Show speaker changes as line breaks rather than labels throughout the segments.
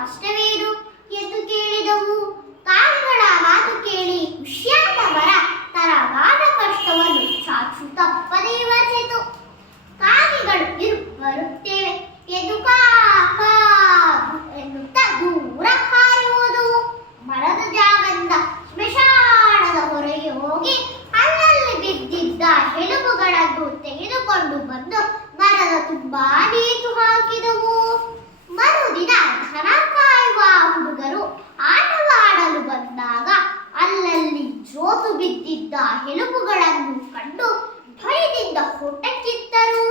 ಕಷ್ಟವೇನು ಎಂದು ಕೇಳಿದವು. ಕಾಳುಗಳ ಮಾತು ಕೇಳಿ ವಿಷಾದ ತರವಾದ ಕಷ್ಟವನ್ನು ಚಾಚು ತಪ್ಪದೇ ಯೋಚಿತು ಕಾಗೆಗಳು ಇರು ಬರುತ್ತೇವೆ ಎಂದು ಕಾಕ ದೂರ ಹಾರಿ ಮರದ ಜಾಗದಿಂದ ಸ್ಮಶಾನದ ಹೊರಗೆ ಹೋಗಿ ಅಲ್ಲಲ್ಲಿ ಬಿದ್ದಿದ್ದ ಹೆಣುಬುಗಳನ್ನು ತೆಗೆದುಕೊಂಡು ಬಂದು ಮರದ ತುಂಬಾ ನೀತು ಬಿದ್ದ ಕಂಡು ಭಯದಿಂದ ಹೊಟ್ಟಕ್ಕಿತ್ತರು.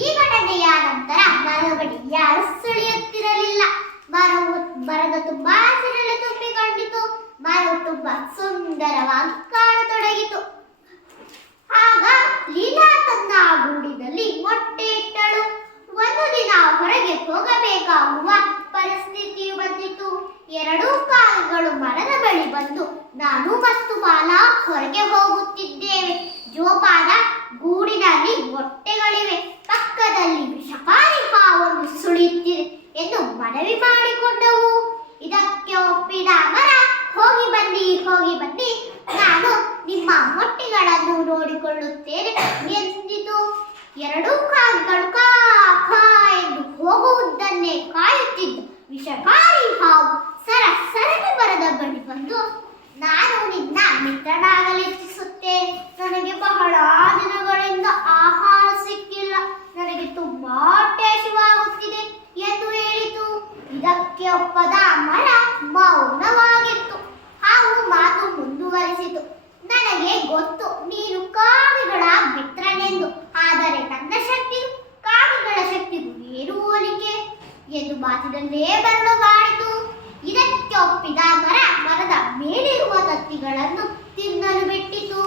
ಈ ಘಟನೆಯ ನಂತರ ಮರಬಡಿ ಯಾರು ಸುಳಿಯುತ್ತಿರಲಿಲ್ಲ. ಮರವು ಮರದ ತುಂಬಾ ಸಿರಲು ತುಂಬಿಕೊಂಡಿತು ಮರವು ತುಂಬಾ ಸುಂದರವಾಗಿ ಕಾಣತೊಡಗಿತು. ಆಗ ಲೀಲಾ ತನ್ನ ಗೂಡಿನಲ್ಲಿ ಮೊಟ್ಟೆ ಇಟ್ಟಳು. ಒಂದು ದಿನ ಹೊರಗೆ ಹೋಗಬೇಕಾಗುವ ಪರಿಸ್ಥಿತಿ ಬಂದಿತು. ಎರಡೂ ಕಾಲುಗಳು ಮರದ ಬಳಿ ಬಂದು, ನಾನು ಹೊರಗೆ ಹೋಗುತ್ತಿದ್ದೇವೆ. ಜೋಪಾದ ಗೂಡಿನಲ್ಲಿ ಮೊಟ್ಟೆಗಳಿವೆ. ಪಕ್ಕದಲ್ಲಿ ವಿಷಕಾರಿ ಹಾವನ್ನು ಸುಳಿಯುತ್ತಿದೆ ಎಂದು ಮನವಿ ಮಾಡಿಕೊಂಡವು. ಇದಕ್ಕೆ ಒಪ್ಪಿದ ಮರ ಹೋಗಿ ಬನ್ನಿ ಹೋಗಿ ಬನ್ನಿ. ನಾನು ನಿಮ್ಮ ಮೊಟ್ಟೆಗಳನ್ನು ನೋಡಿಕೊಳ್ಳುತ್ತೇನೆ ಎಂದಿತು. ಎರಡೂ ಕಾಲುಗಳು ಕಾ ಕಾ ಎಂದು ಹೋಗುವುದನ್ನೇ ಕಾಯುತ್ತಿದ್ದು ವಿಷಕಾರಿ ಹಾವು ಸರ ಸರಣಿ ಬರದ ಬಳಿ ಬಂದು ಮಿತ್ರನಾಗಲು ಇಚ್ಛಿಸುತ್ತೇನೆ ನನಗೆ ಬಹಳ ದಿನಗಳಿಂದ ಆಹಾರ ಸಿಕ್ಕಿಲ್ಲ. ನನಗೆ ತುಂಬಾ ಹೊಟ್ಟೆ ಎಂದು ಹೇಳಿತು. ಇದಕ್ಕೆ ಒಪ್ಪದ ಮರ ಮೌನವಾಗಿತ್ತು. ಹಾಗೂ ಮಾತು ಮುಂದುವರಿಸಿತು. ನನಗೆ ಗೊತ್ತು, ನೀನು ಕಾವಿಗಳ ಮಿತ್ರನೆಂದು. ಆದರೆ ನನ್ನ ಶಕ್ತಿಯು ಕಾವಿಗಳ ಶಕ್ತಿಗೂ ಏನು ಹೋಲಿಕೆ? ಎಂದು ಮಾತಿನಲ್ಲೇ ಬರಲು ಮಾಡಿತು. ಇದಕ್ಕೆ ಒಪ್ಪಿದ ಮರ ಮೇಲಿರುವ ತತ್ತಿಗಳನ್ನು ತಿನ್ನಲು ಬಿಟ್ಟಿತು.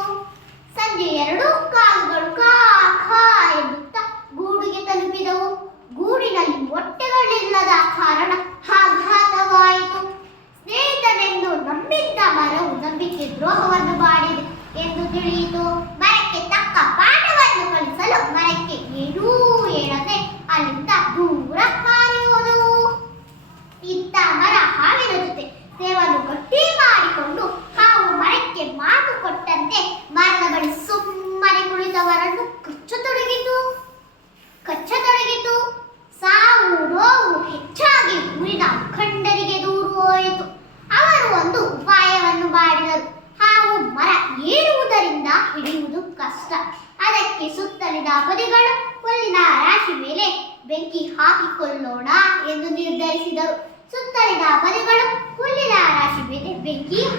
ಬದಿಗಳು ಹುಲ್ಲಿನ ರಾಶಿ ಮೇಲೆ ಬೆಂಕಿ ಹಾಕಿಕೊಳ್ಳೋಣ ಎಂದು ನಿರ್ಧರಿಸಿದರು. ಸುತ್ತಲಿನ ಬದಿಗಳು ಹುಲ್ಲಿನ ರಾಶಿ ಮೇಲೆ ಬೆಂಕಿ